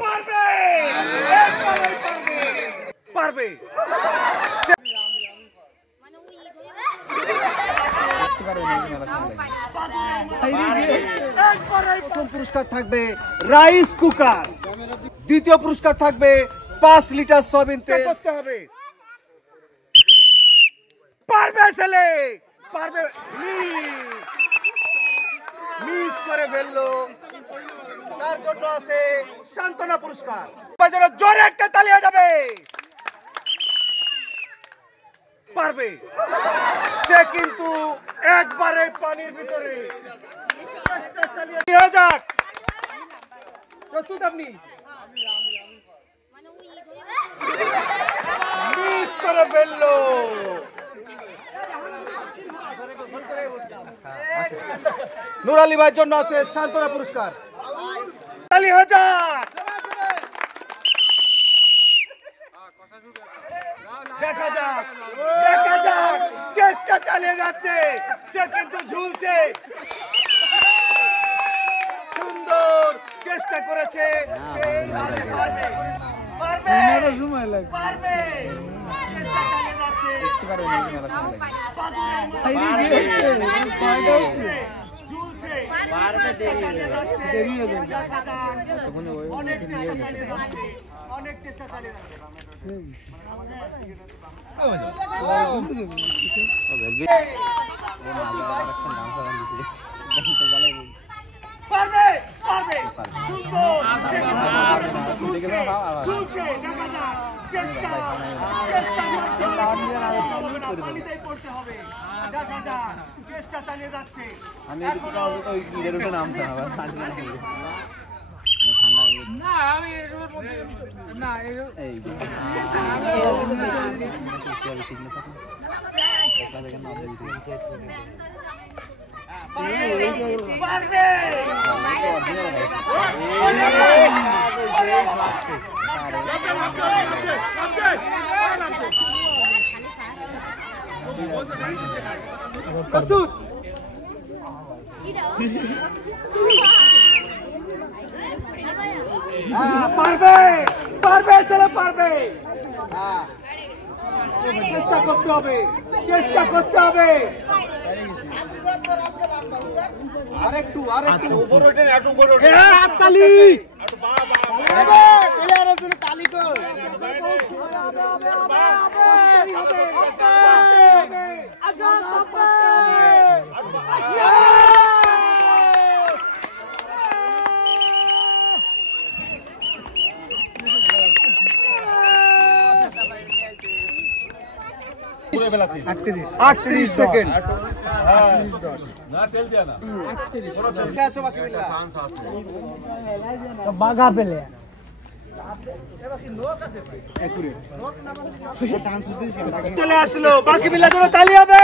পারবে, একবারেই পারবে, পারবে। প্রথম পুরস্কার থাকবে রাইস কুকার, দ্বিতীয় পুরস্কার থাকবে 5 লিটার সয়াবিন তেল। করতে হবে, পারবে ছেলে, পারবে। মিস করে ফেললো, তার জন্য আছে সান্ত্বনা পুরস্কার। জোরে একটা তালি হয়ে যাবে, পারবে। সে কিন্তু একবারে পানির ভিতরে। হয়ে যাক, প্রস্তুত আপনি? মিস করে ফেললো। নূর আলী ভাইয়ের জন্য আছে সান্ত্বনা পুরস্কার। তালি হয়ে যাক, দেখা যাক, দেখা যাক। চেষ্টা চালিয়ে যাচ্ছে, সে কিন্তু ঝুলছে। সুন্দর চেষ্টা করেছে, পারবে, পারবে, পারবে, পারবে। চেষ্টা চালিয়ে যাচ্ছে, ঝুলছে, পারবে, দেরি হবে। অনেক চেষ্টা চালিয়ে যাচ্ছে, অনেক চেষ্টা চালিয়ে যাচ্ছে। পারবে, পারবে, সুন্দর। ঝুলছে, দেখা যাক। চেষ্টা, চেষ্টা পানিতেই পড়তে হবে। দেখা যাক, চেষ্টা চালিয়ে যাচ্ছে। না আমি না প্রস্তুত? পারবে, পারবে ছেলে, পারবে। চেষ্টা করতে হবে, চেষ্টা করতে হবে। আরেকটু, আরেকটু তালি। আটত্রিশ সেকেন্ড। বাঘা পেলে চলে আসলো। বাকি বিলের জন্য তালি হবে।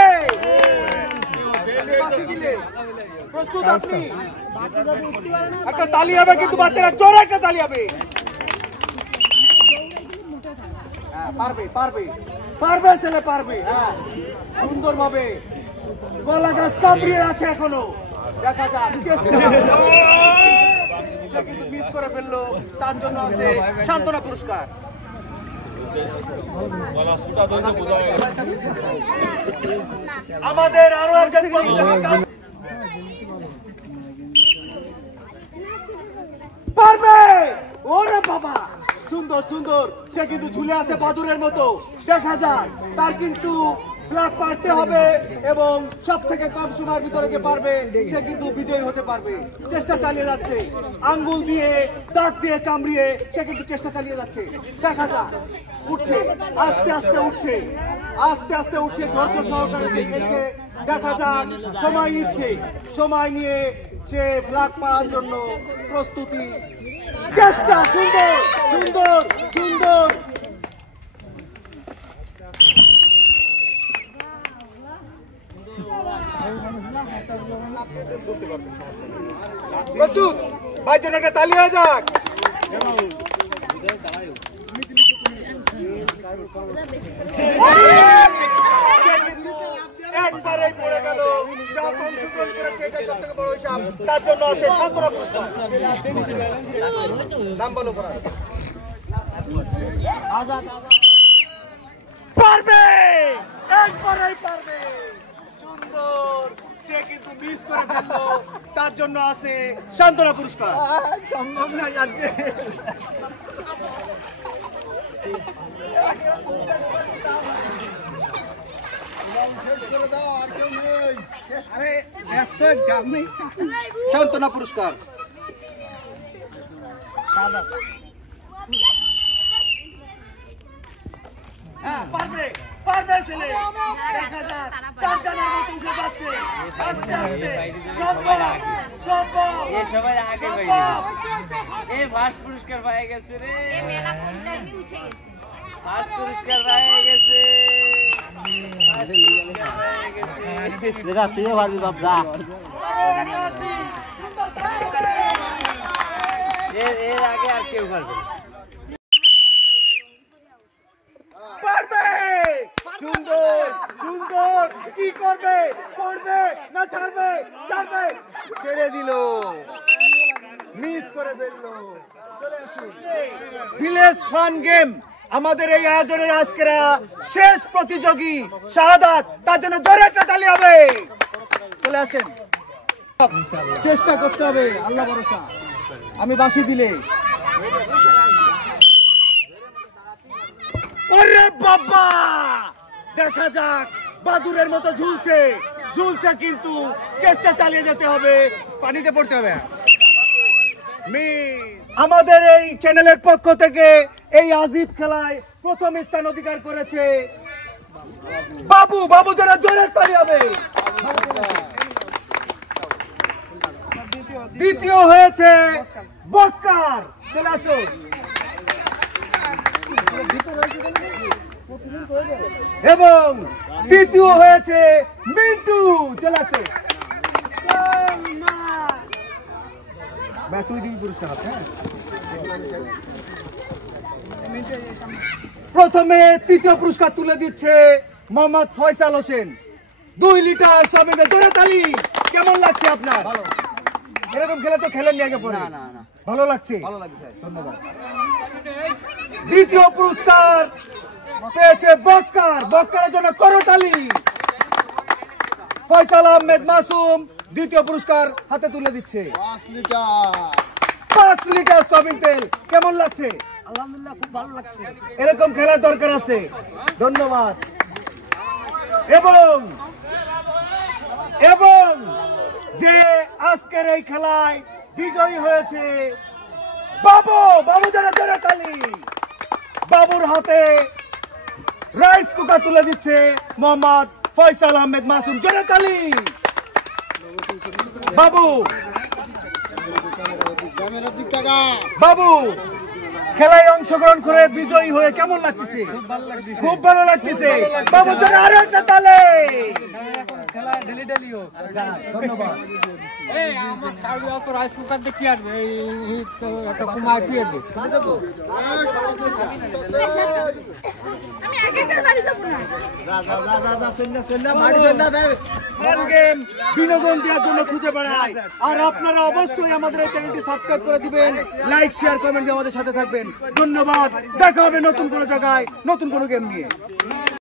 প্রস্তুত আপনি? একটা তালি হবে, কিন্তু বাচ্চারা জোরে একটা তালি হবে। পারবে, পারবে, পারবে ছেলে, পারবে। হ্যাঁ, সুন্দর ভাবে গলা গাছ কামড়িয়ে আছে এখনো। দেখা যাক, কিন্তু মিস করে ফেললো, তার জন্য আছে সান্ত্বনা পুরস্কার। আমাদের আরো একজন পারবে। ওরে বাবা, সুন্দর সুন্দর। সে কিন্তু ঝুলে আছে বাদুরের মতো। দেখা যাক, তার কিন্তু ফ্ল্যাগ পারতে হবে এবং সব থেকে কম সময়ের ভিতরে যে পারবে সে কিন্তু বিজয়ী হতে পারবে। চেষ্টা চালিয়ে যাচ্ছে, আঙ্গুল দিয়ে, দাঁত দিয়ে কামড়িয়ে সে কিন্তু চেষ্টা চালিয়ে যাচ্ছে। দেখা যাক, উঠছে, আস্তে আস্তে উঠছে, আস্তে আস্তে উঠছে, ধৈর্য সহকারে খেলছে। দেখা যাক, সময় নিচ্ছে, সময় নিয়ে সে ফ্ল্যাগ পাওয়ার জন্য প্রস্তুতি। চেষ্টা, সুন্দর সুন্দর সুন্দর। প্রস্তুত? ভাই জন্য একটা তালি হয়ে যাক। একবারেই পড়ে গেল। যারা অংশগ্রহণ করেছে এটাই সবথেকে বড় হিসাব। তার জন্য আছে সান্ত্বনা পুরস্কার। নাম বলো পারবে, একবারেই পারবে। সুন্দর, সে কিন্তু মিস করে ফেললো। তার জন্য আছে সান্ত্বনা পুরস্কার। সম্ভব না আজকে। সান্ত্বনা পুরস্কার পারবে, পারবে ছেলে। দেখা যাক তার জানার মতো উঠে যাচ্ছে আস্তে আস্তে। সম্ভব, সম্ভব। এ সবাই আগে ভাই এ ফার্স্ট পুরস্কার পেয়ে গেছে রে। ফার্স্ট পুরস্কার পেয়ে গেছে। দাদা তুইও ভাবি বাবা এর আগে আর কেউ পারবে না। পারবে। সুন্দর, সুন্দর। কি করবে? করবে না ছাড়বে? ছাড়বে। ছেড়ে দিল, মিস করে ফেললো। চলে আসুন। ভিলেজ ফান গেম আমাদের এই আয়োজনের আজকের শেষ প্রতিযোগী শাহাদাত। তার জন্য জোরে একটা তালি হবে। চলে আসেন। চেষ্টা করতে হবে, আল্লাহ ভরসা। আমি বাঁশি দিলে ওরে বাবা, দেখা যাক। বাদুরের মতো ঝুলছে, ঝুলছে, কিন্তু চেষ্টা চালিয়ে যেতে হবে। পানিতে পড়তে হবে। আমাদের এই চ্যানেলের পক্ষ থেকে এই আজিব খেলায় প্রথম স্থান অধিকার করেছে বাবু। বাবু যেন জোরে তালি হবে। দ্বিতীয় হয়েছে বক্কার। চলে আসো। এবং তৃতীয় হয়েছে মিন্টু। চলে আসো। প্রথমে তৃতীয় পুরস্কার তুলে দিচ্ছে মোহাম্মদ ফয়সাল হোসেন। 2 লিটার সবিনের জোরে তালি। কেমন লাগছে আপনার? এরকম খেলে তো খেলেন আগে পরে। ভালো লাগছে? ধন্যবাদ। দ্বিতীয় পুরস্কার পেয়েছে বক্কার। বক্কারের জন্য করতালি। ফয়সাল আহমেদ মাসুম দ্বিতীয় পুরস্কার হাতে তুলে দিচ্ছে। 5 লিটার সয়াবিন তেল। কেমন লাগছে? আলহামদুলিল্লাহ খুব ভালো লাগছে। এরকম খেলার দরকার আছে। ধন্যবাদ। এবং এবং যে আজকের এই খেলায় বিজয়ী হয়েছে বাবু। বাবু যেন জোরে তালি। বাবুর হাতে রাইস কুকার তুলে দিচ্ছে মোহাম্মদ ফয়সাল আহমেদ মাসুম। জোরে তালি। বাবু, বাবু খেলায় অংশগ্রহণ করে বিজয়ী হয়ে কেমন লাগতেছে? খুব ভালো লাগতেছে। বাবু জোরে আরো একটা তালি। ধন্যবাদ। বিনোদন দেওয়ার জন্য খুঁজে বেড়ায়। আর আপনারা অবশ্যই আমাদের এই চ্যানেলটি সাবস্ক্রাইব করে দিবেন, লাইক শেয়ার কমেন্ট দিয়ে আমাদের সাথে থাকবেন। ধন্যবাদ। দেখা হবে নতুন কোনো জায়গায় নতুন কোনো গেম নিয়ে।